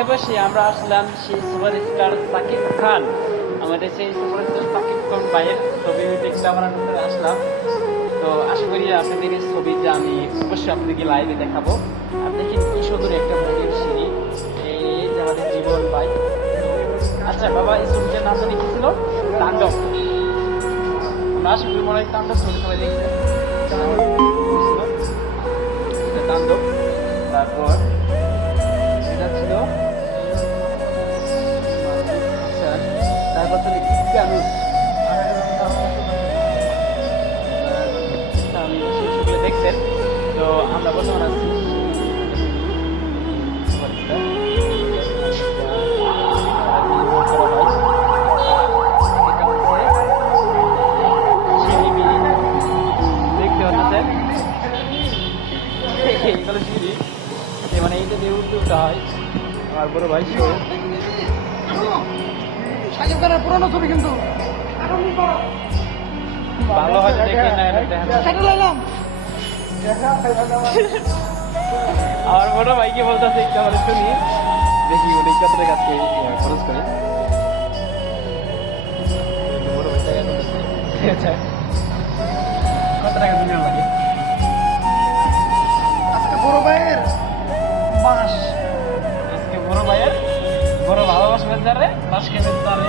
বসে আমরা আসলাম সেই সুপারস্টার সাকিব খান, আমাদের সেই সুপারস্টার সাকিব খান ভাইয়ের ছবি দেখতে আমরা আসলাম। তো আশা করি আপনাদের এই ছবিটা আমি অবশ্যই আপনাদেরকে লাইভে দেখাবো। আর দেখেন কি সুন্দর একটা মনের সিঁড়ি, এই যে আমাদের জীবন ভাই। আচ্ছা বাবা, এই ছবিটার নাম জানি কি ছিল? তাণ্ডব। আমরা আশা করি মনে হয় তাণ্ডব ছবি সবাই দেখছে। তাণ্ডব, তারপর এটা ছিল, তারপর ছিল ইতিহানুষ। আমি সেগুলো দেখছেন। তো আমরা বর্তমানে আছি দেখতে পাচ্ছেন এইগুলো সিঁড়ি, মানে এইটা দিয়ে উঠতে উঠতে হয়। আমার বড় ভাই সাকিব খানের পুরোনো ছবি কিন্তু ভালো হয় দেখে না সেটা লাইলাম। আমার বড় ভাইকে বলতেছে একটু আমার শুনি, দেখি উনি কত টাকা আজকে খরচ করে। বড় ভাই টাকা বলতেছে, আচ্ছা কত টাকা দিলে লাগে আজকে বড় ভাইয়ের মাস, আজকে বড় ভাইয়ের বড় ভালোবাসবেন যারে বাস কেবেন তারে।